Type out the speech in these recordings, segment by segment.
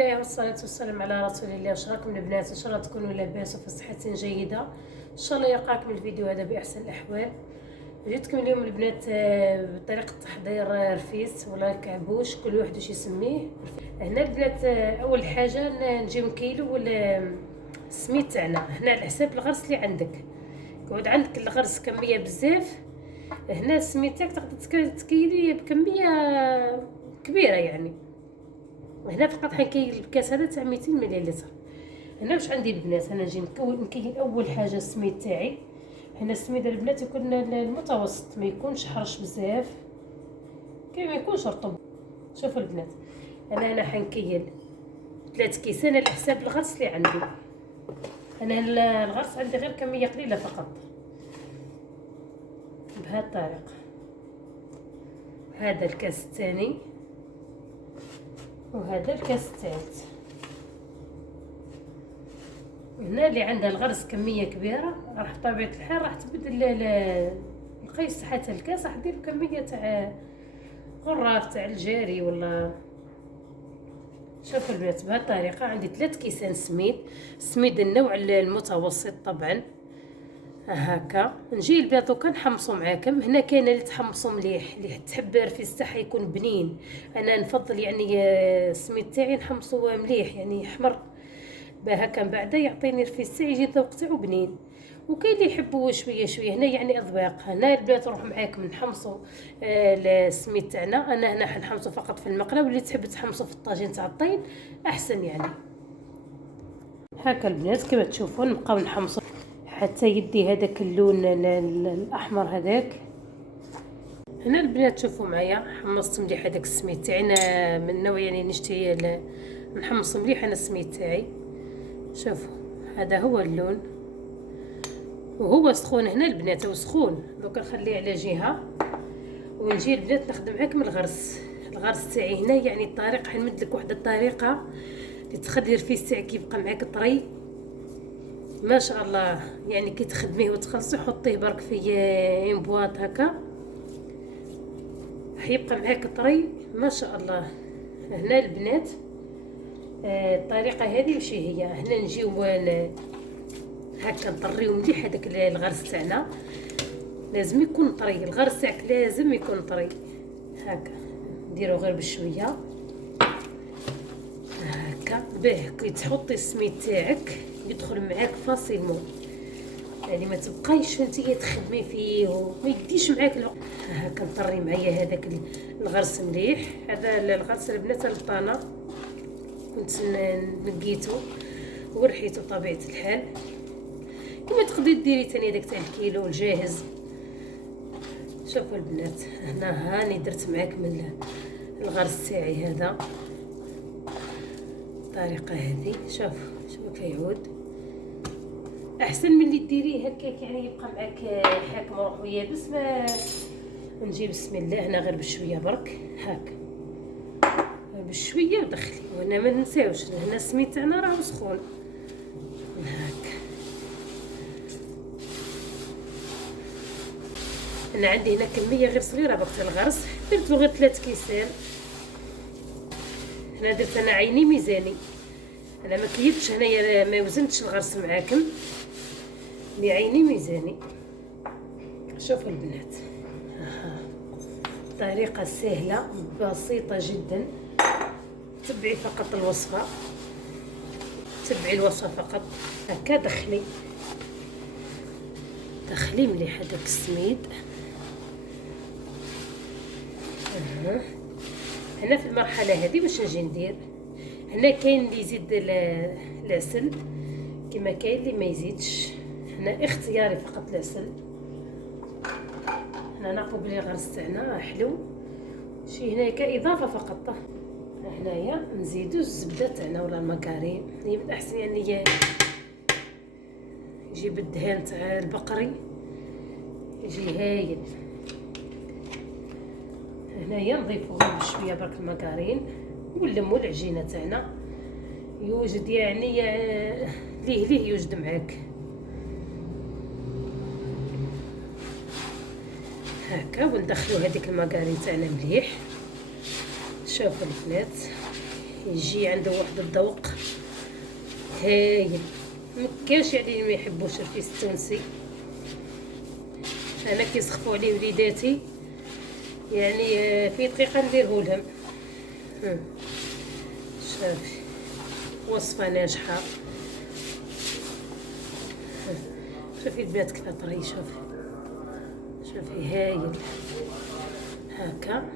الله والصلاة والسلام على رسول الله. واش راكم البنات؟ ان شاء الله تكونوا لاباس وفي صحة جيدة. ان شاء الله يلقاكم الفيديو هذا باحسن الاحوال. جيتكم اليوم البنات بطريقة تحضير رفيس ولا كعبوش، كل واحد واش يسميه. هنا البنات اول حاجة نجيو نكيلو السميد تاعنا هنا على حساب الغرس اللي عندك. يقعد عندك الغرس كمية بزاف، هنا السميد تاعك تقدر تكيليه بكمية كبيرة يعني. هنا فقط حنكيل الكاس هذا تاع 200 مليلتر. هنا واش عندي البنات؟ انا نجي نكيل اول حاجه السميد تاعي. هنا السميد البنات يكون المتوسط، ما يكونش حرش بزاف كي ما يكونش رطب. شوفوا البنات، انا حنكيل 3 كيسان على حساب الغرس اللي عندي. انا الغرس عندي غير كميه قليله فقط. بهذه الطريقه هذا الكاس الثاني وهذا الكاس الثالث. هنا اللي عندها الغرس كميه كبيره راح طبيعه الحال راح تبدل القيس حتى الكاس، راح دير كميه تاع غراف تاع الجاري ولا. شوفوا البنات بهذه الطريقه عندي 3 كيسان سميد النوع المتوسط طبعا هكا. نجي البنات دوكا نحمصو معاكم. هنا كاين اللي تحمصو مليح، اللي تحب الرفيس تاعها يكون بنين. انا نفضل يعني السميد تاعي نحمصو مليح يعني احمر هكا، من بعد يعطيني الرفيس تاعي يجي الذوق تاعو بنين. وكاين اللي يحبوه شويه شويه. هنا يعني اذواق. هنا البنات نروح معاكم نحمصو السميد تاعنا. انا هنا حنحمصو فقط في المقله، واللي تحب تحمصو في الطاجين تاع الطين احسن يعني. هكا البنات كما تشوفون نبقاو نحمصو حتى يدي هذاك اللون الاحمر هذاك. هنا البنات شوفوا معايا حمصت مليح هذاك السميد تاعي. انا من نوع يعني نشتي نحمص مليح انا السميد تاعي. شوفوا هذا هو اللون وهو سخون. هنا البنات هو سخون، دوك نخليه على جهه ونجي البنات نخدم معاكم الغرس تاعي. هنا يعني الطريقه حنمد لك واحده الطريقه اللي تخلي الرفيس تاعك يبقى معاك طري ما شاء الله. يعني كي تخدميه وتخلصيه حطيه برك في بواط هكا حيبقى معاك طري ما شاء الله. هنا البنات الطريقه هذه وش هي؟ هنا نجيو هكا نطريو مليح هذاك الغرس تاعنا. لازم يكون طري الغرس تاعك، لازم يكون طري هكا. نديرو غير بشويه هكا باه كي تحطي السميد تاعك يدخل معاك فاسيلمون، يعني ما تبقايش نتيا تخدمي فيه وما يديش معاك هكا. نطري معايا هذاك الغرس مليح. هذا الغرس البنات البطانه كنت نقيته ورحيته بطبيعه الحال. كما تقدري ديري تاني داك تاع الكيلو الجاهز. شوفوا البنات هنا هاني درت معاكم الغرس تاعي هذا الطريقه هذه. شوفوا كيعود احسن من اللي ديريه هكاك يعني يبقى معاك حاكم روح ويابس. ما نجيب بسم الله هنا غير بشويه برك هاك بشويه ودخلي. وهنا ما ننساوش هنا السميد تاعنا راه سخون هاك. انا عندي هنا كميه غير صغيره برك تاع الغرس، درت له غير 3 كيسان. هنا درت انا عيني ميزاني، انا ما كيفتش هنايا ما وزنتش الغرس معاكم بعيني ميزاني. شوفوا البنات طريقه سهله بسيطه جدا. تبعي فقط الوصفه، تبعي الوصفه فقط هكا. دخلي مليح هذاك السميد. هنا في المرحله هذه واش نجي ندير؟ هنا كاين اللي يزيد العسل كما كاين اللي ما يزيدش. هنا اختياري فقط العسل. هنا نعرفوا بلي الغرس تاعنا حلو شي هنا كاضافه فقط. هنايا نزيدو الزبده تاعنا ولا المكارين، هي من احسن يعني يجيب الدهان تاع البقري يجي هايل. هنايا نضيفو غير بشويه برك المكارين ونلمو العجينه تاعنا. يوجد يعني ليه يوجد معاك هكا. وندخلو هذيك المكارين تاعنا مليح. شوفوا البنات يجي عنده واحد الذوق هايل. مكاش يعني اللي ما يحبوش الرفيس التونسي. انا كيسخفوا عليه وليداتي يعني في دقيقه نديره لهم. شوفي وصفه ناجحه. شوفي البنات كيف طري. شوفي هايل هكا.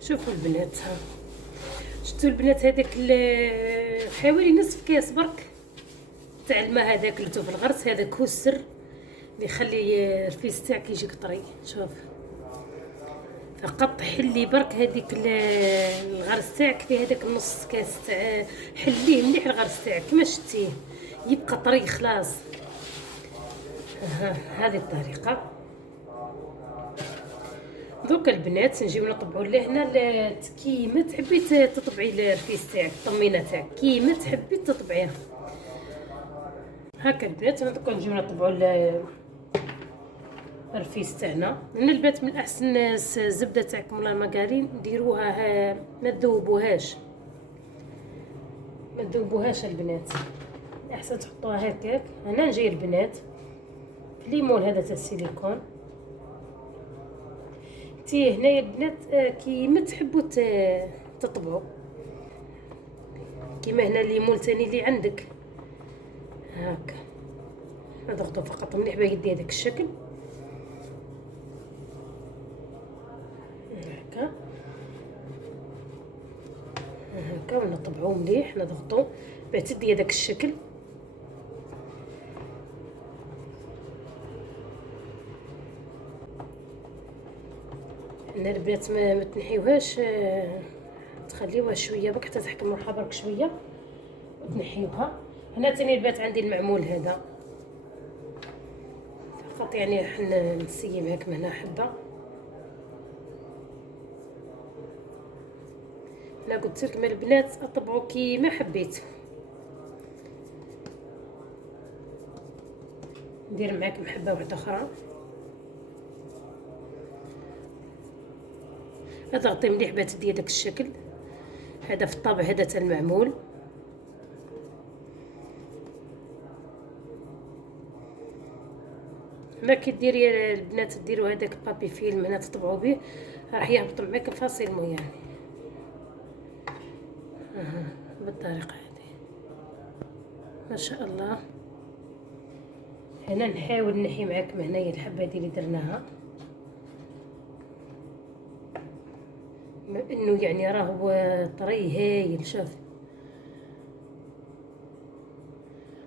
شوفوا البنات ها، شفتوا البنات هذاك حوالي نصف كاس برك تاع الماء هذاك اللي في الغرس، هذاك هو السر اللي يخلي الرفيس تاعك يجيك طري. شوف فقط حلي برك هذيك الغرس تاعك في هذاك النص كاس تاع، حليه مليح الغرس تاعك كما شتيه يبقى طري خلاص. هذه الطريقه. دوك البنات نجيو نطبعوا لهنا كيما تحبي تطبعي الرفيس تاعك، الطمينه تاعك كيما تحبي تطبعيها هكا البنات. دوكا نجيو نطبعوا الرفيس تاعنا. من البنات من الاحسن الزبده تاعكم ولا المارغرين ديروها ما تذوبوهاش البنات، احسن تحطوها هكاك. هنا نجي البنات في ليمون هذا تاع السيليكون تي هنايا البنات كيما تحبوا تطبعوا، كيما هنا الليمون ثاني اللي عندك هكا. نضغطوا فقط مليح باش يدي هذاك الشكل هكا ونطبعوه مليح، نضغطوا باش تدي هذاك الشكل. هنا البنات ما تنحيوهاش، تخليوها شويه برك حتى تحكم روحها برك شويه وتنحيوها. هنا ثاني البنات عندي المعمول هذا فقط يعني حنا نسيم هاك من هنا حبه. انا قلت لكم البنات اطبعوا كيما حبيت. ندير معاكم حبه واحده اخرى. اضغطي مليح باش تدي داك الشكل هذا في الطابع هذا تاع المعمول. ما كديري البنات ديروا هذاك البابي فيلم هنا تطبعوا به راح يهبط معاك فاصيلمون يعني بالطريقه هذه ما شاء الله. هنا نحاول نحي معاكم هنايا الحبه هذه اللي درناها، انه يعني راهو طري هايل. شوف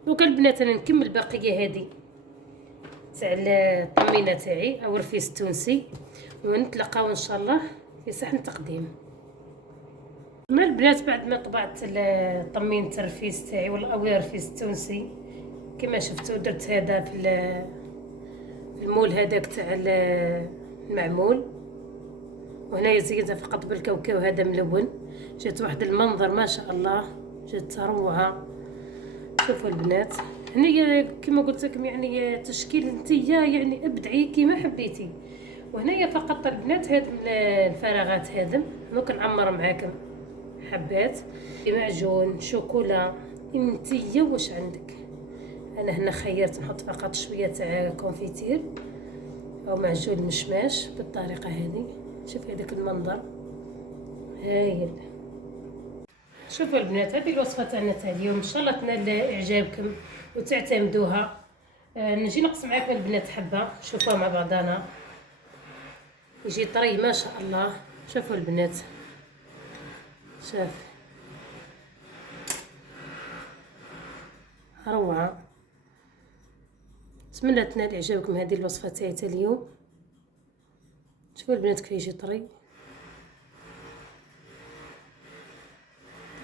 دوكا البنات انا نكمل البقيه هذه تاع الطمينه تاعي او الرفيس التونسي، ونتلاقاو ان شاء الله في صحن تقديم. ما البنات بعد ما طبعت طمينه الرفيس تاعي ولا او الرفيس التونسي كما شفتوا درت هذا في المول هذاك تاع المعمول، وهنا زيدتها فقط بالكاوكاو هذا ملون. جات واحد المنظر ما شاء الله، جات روعه. شوفوا البنات هنايا كما قلت لكم يعني تشكيل نتيا يعني ابدعي كيما حبيتي. وهنايا فقط البنات هاد الفراغات هذم دوك نعمر معاكم حبات معجون شوكولا نتيا واش عندك. انا هنا خيرت نحط فقط شويه تاع كونفيتير او معجون مشماش بالطريقه هذه. شوفي هذاك المنظر هايل. شوفوا البنات هذه الوصفه تاعنا تاع اليوم ان شاء الله تنال اعجابكم وتعتمدوها. نجي نقص معكم البنات حبه شوفوها مع بعضنا يجي طري ما شاء الله. شوفوا البنات شاف روعه. نتمنى تنال اعجابكم هذه الوصفه تاعي تاع اليوم. شوفوا البنات كيف يجي طري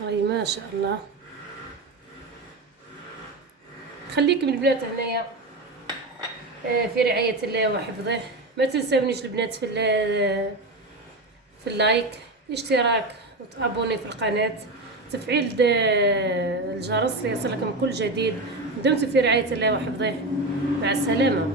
ما شاء الله. خليكم البنات هنايا في رعاية الله وحفظه. ما تنسونيش البنات في اللايك الاشتراك وتابوني في القناة، تفعيل الجرس ليصلكم كل جديد. دمتم في رعاية الله وحفظه. مع السلامة.